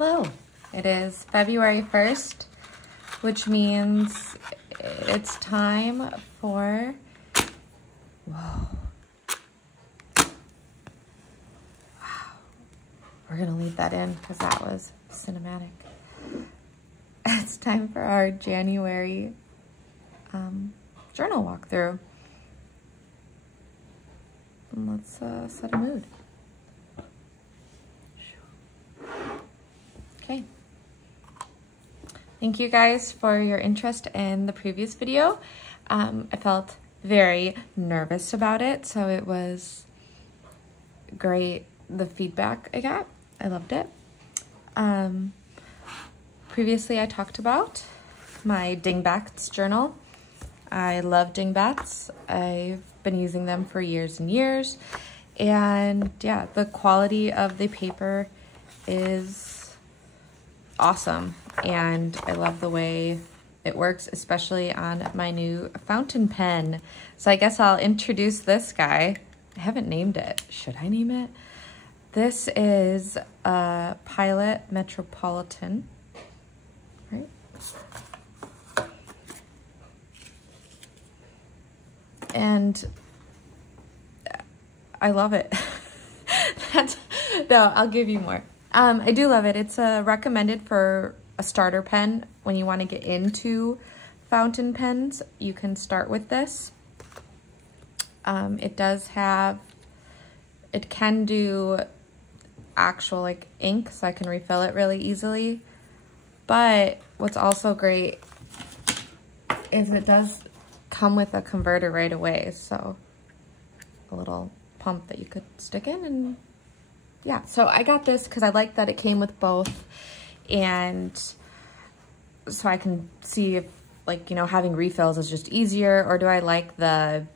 Hello, it is February 1st, which means it's time for, whoa, wow, we're gonna leave that in because that was cinematic. It's time for our January journal walkthrough. And let's set a mood. Okay. Thank you guys for your interest in the previous video. I felt very nervous about it, so it was great, the feedback I got. I loved it. Previously I talked about my Dingbats journal. I love Dingbats. I've been using them for years and years. And yeah, the quality of the paper is awesome, and I love the way it works, especially on my new fountain pen. So I guess I'll introduce this guy. I haven't named it. Should I name it? This is a Pilot Metropolitan, right? And I love it. No, I'll give you more. I do love it. It's recommended for a starter pen. When you want to get into fountain pens, you can start with this. It can do actual like ink, so I can refill it really easily. But what's also great is it does come with a converter right away. So a little pump that you could stick in, and yeah, so I got this because I like that it came with both, and so I can see if, like, you know, having refills is just easier, or do I like the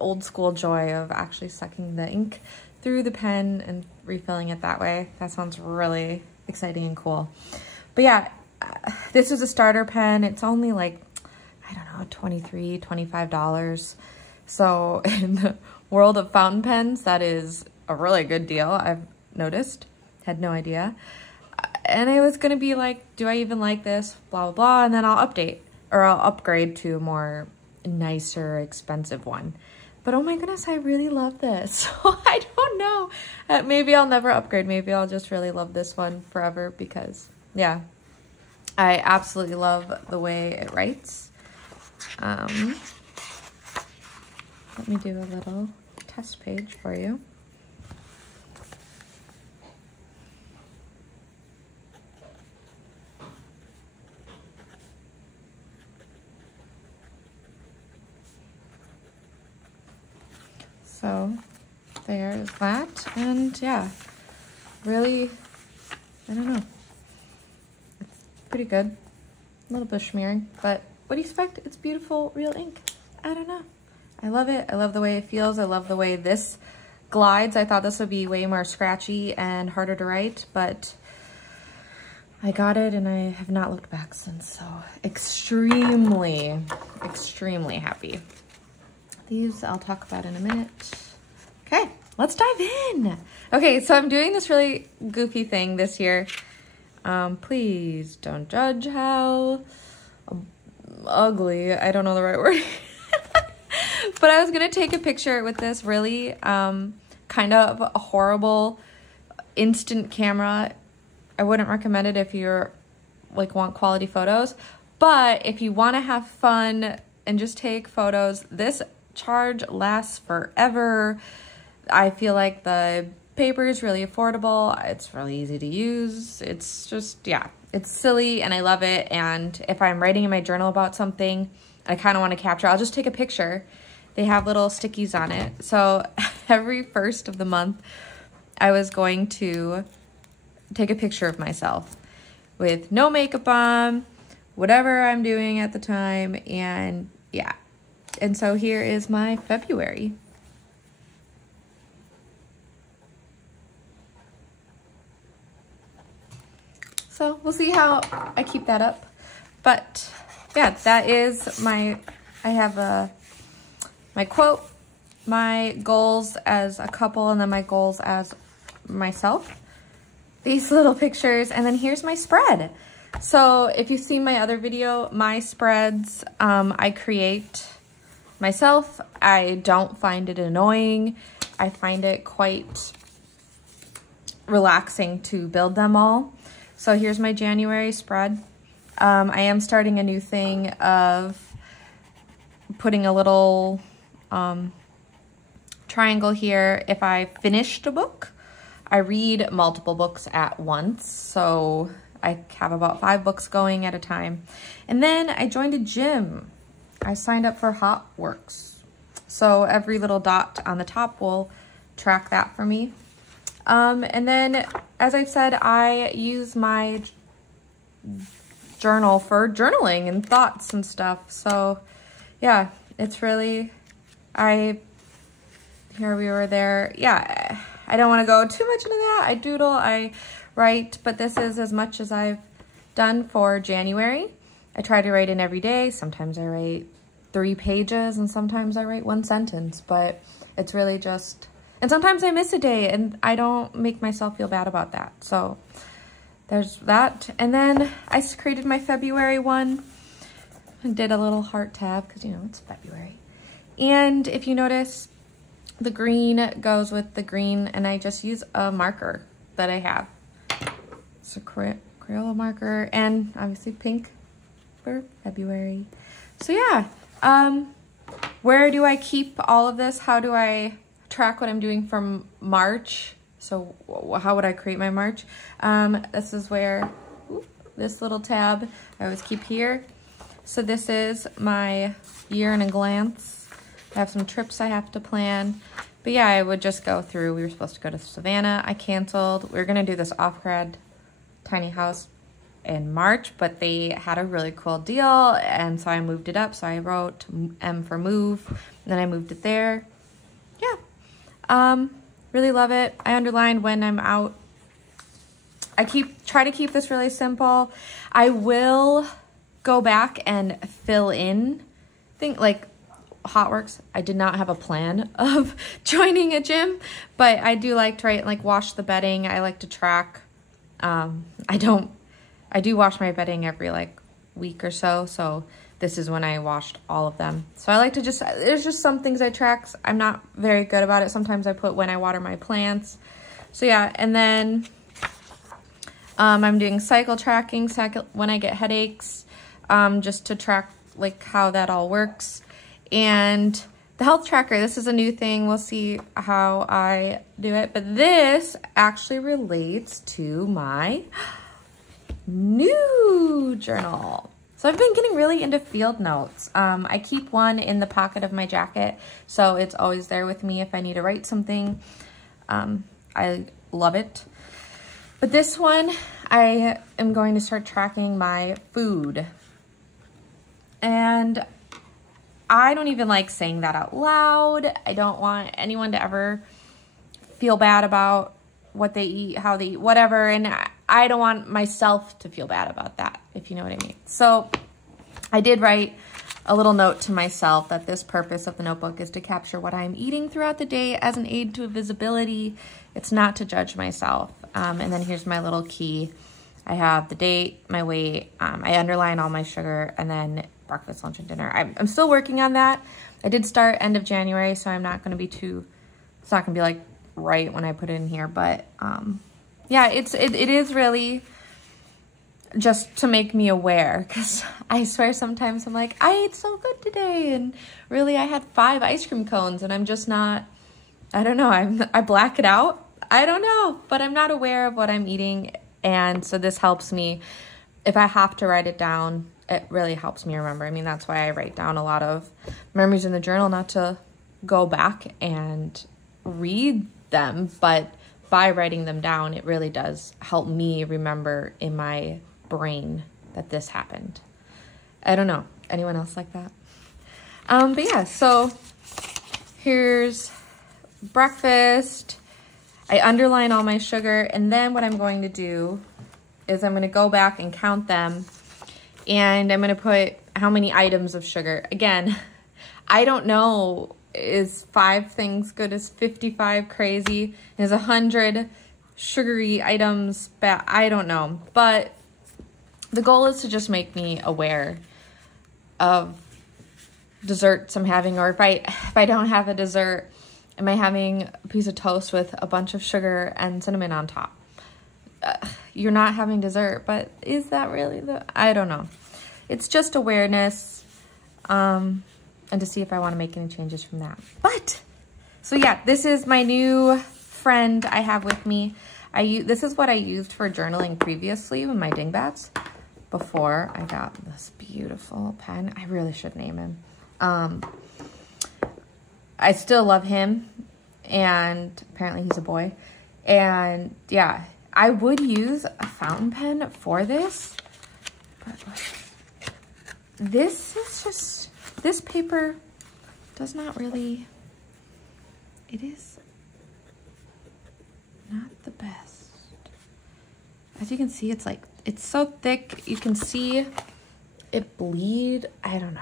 old school joy of actually sucking the ink through the pen and refilling it that way. That sounds really exciting and cool. But yeah, this is a starter pen. It's only like, I don't know, $23, $25. So in the world of fountain pens, that is a really good deal, I've noticed. Had no idea. And I was gonna be like, do I even like this? Blah, blah, blah. And then I'll update, or I'll upgrade to a more nicer, expensive one. But oh my goodness, I really love this. So I don't know. Maybe I'll never upgrade. Maybe I'll just really love this one forever because, yeah, I absolutely love the way it writes. Let me do a little test page for you. So there's that, and yeah, really, I don't know, it's pretty good. A little bit of smearing, but what do you expect? It's beautiful, real ink. I don't know. I love it. I love the way it feels. I love the way this glides. I thought this would be way more scratchy and harder to write, but I got it and I have not looked back since, so extremely, extremely happy. These I'll talk about in a minute. Okay, let's dive in. Okay, so I'm doing this really goofy thing this year. Please don't judge how ugly, I don't know the right word. But I was gonna take a picture with this really kind of a horrible instant camera. I wouldn't recommend it if you're like want quality photos, but if you want to have fun and just take photos, this charge lasts forever. I feel like the paper is really affordable. It's really easy to use. It's just, yeah, it's silly and I love it. And if I'm writing in my journal about something I kind of want to capture, I'll just take a picture. They have little stickies on it. So every first of the month, I was going to take a picture of myself with no makeup on, whatever I'm doing at the time, and yeah. And so here is my February. So we'll see how I keep that up. But yeah, that is my, I have my quote, my goals as a couple, and then my goals as myself. these little pictures, and then here's my spread. So if you've seen my other video, my spreads, I create myself. I don't find it annoying. I find it quite relaxing to build them all. So here's my January spread. I am starting a new thing of putting a little triangle here if I finished a book. I read multiple books at once, so I have about 5 books going at a time. And then I joined a gym. I signed up for Hot Works. So every little dot on the top will track that for me. And then, as I've said, I use my journal for journaling and thoughts and stuff. So yeah, it's really, here we were there. Yeah, I don't want to go too much into that. I doodle, I write, but this is as much as I've done for January. I try to write in every day. Sometimes I write 3 pages and sometimes I write 1 sentence, but it's really just, and sometimes I miss a day and I don't make myself feel bad about that. So there's that. And then I created my February one and did a little heart tab because, you know, it's February. And if you notice, the green goes with the green, and I just use a marker that I have. It's a Crayola marker, and obviously pink for February. So yeah, where do I keep all of this? How do I track what I'm doing from March? So how would I create my March? This is where, this little tab I always keep here. So this is my year in a glance. I have some trips I have to plan. But yeah, I would just go through. We were supposed to go to Savannah. I canceled. We were going to do this off-grid tiny house in March, but they had a really cool deal, and so I moved it up. So I wrote M for move, and then I moved it there. Yeah. Really love it. I underlined when I'm out. I try to keep this really simple. I will go back and fill in like Hot Works. I did not have a plan of joining a gym, but I do like to write, like wash the bedding. I like to track. I do wash my bedding every like week or so. So this is when I washed all of them. So I like to there's just some things I track. I'm not very good about it. Sometimes I put when I water my plants. So yeah, and then I'm doing cycle tracking, when I get headaches, just to track like how that all works. And the health tracker, this is a new thing. We'll see how I do it. But this actually relates to my new journal. So I've been getting really into field notes. I keep one in the pocket of my jacket, so it's always there with me if I need to write something. I love it. But this one, I am going to start tracking my food. And I don't even like saying that out loud. I don't want anyone to ever feel bad about what they eat, how they eat, whatever. And I don't want myself to feel bad about that, if you know what I mean. So I did write a little note to myself that this purpose of the notebook is to capture what I'm eating throughout the day as an aid to visibility. It's not to judge myself. And then here's my little key. I have the date, my weight, I underline all my sugar, and then breakfast, lunch, and dinner. I'm still working on that. I did start end of January, so I'm not going to be it's not going to be like right when I put it in here, but yeah, it is really just to make me aware, because I swear sometimes I'm like, I ate so good today, and really I had 5 ice cream cones, and I'm just not, I don't know, I black it out. I don't know, but I'm not aware of what I'm eating, and so this helps me. If I have to write it down, it really helps me remember. I mean, that's why I write down a lot of memories in the journal, not to go back and read them, but by writing them down, it really does help me remember in my brain that this happened. I don't know. Anyone else like that? But yeah, so here's breakfast. I underline all my sugar, and then what I'm going to do is I'm going to go back and count them, and I'm going to put how many items of sugar. Again, I don't know, is 5 things good? Is 55 crazy? Is 100 sugary items, I don't know. But the goal is to just make me aware of desserts I'm having, or if I don't have a dessert, am I having a piece of toast with a bunch of sugar and cinnamon on top? You're not having dessert, but is that really I don't know. It's just awareness, and to see if I want to make any changes from that. But, so yeah, this is my new friend I have with me. This is what I used for journaling previously with my Dingbats before I got this beautiful pen. I really should name him. I still love him, and apparently he's a boy. And yeah, I would use a fountain pen for this, but this is just, this paper does not really, it is not the best. As you can see, it's like, it's so thick, you can see it bleed. I don't know.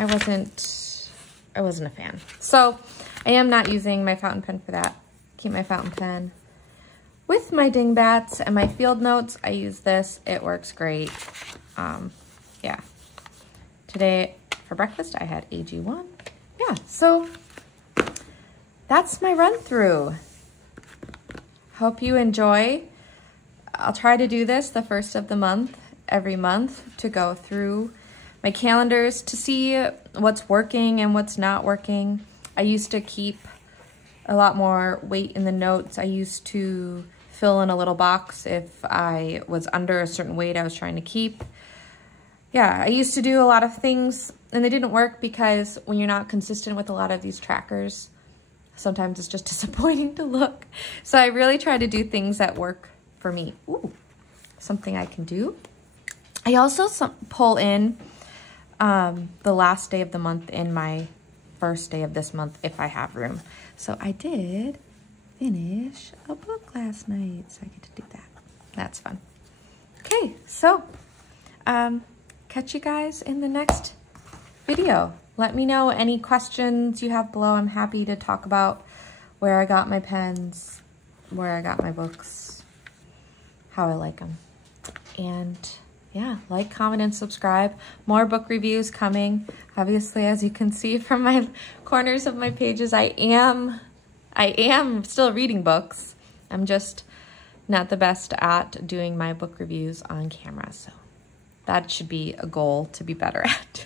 I wasn't a fan. So I am not using my fountain pen for that. Keep my fountain pen with my Dingbats and my field notes. I use this. It works great. Yeah. Today for breakfast, I had AG1. Yeah, so that's my run through. Hope you enjoy. I'll try to do this the first of the month, every month, to go through my calendars to see what's working and what's not working. I used to keep a lot more weight in the notes. I used to fill in a little box if I was under a certain weight I was trying to keep. Yeah, I used to do a lot of things, and they didn't work because when you're not consistent with a lot of these trackers, sometimes it's just disappointing to look. So I really try to do things that work for me. Ooh, something I can do. I also pull in the last day of the month in my first day of this month if I have room. So I did finish a book last night, so I get to do that. That's fun. Okay, so catch you guys in the next video. Let me know any questions you have below. I'm happy to talk about where I got my pens, where I got my books, how I like them. And yeah, like, comment, and subscribe. More book reviews coming. Obviously, as you can see from my corners of my pages, I am still reading books. I'm just not the best at doing my book reviews on camera, so that should be a goal to be better at.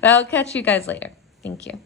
But I'll catch you guys later. Thank you.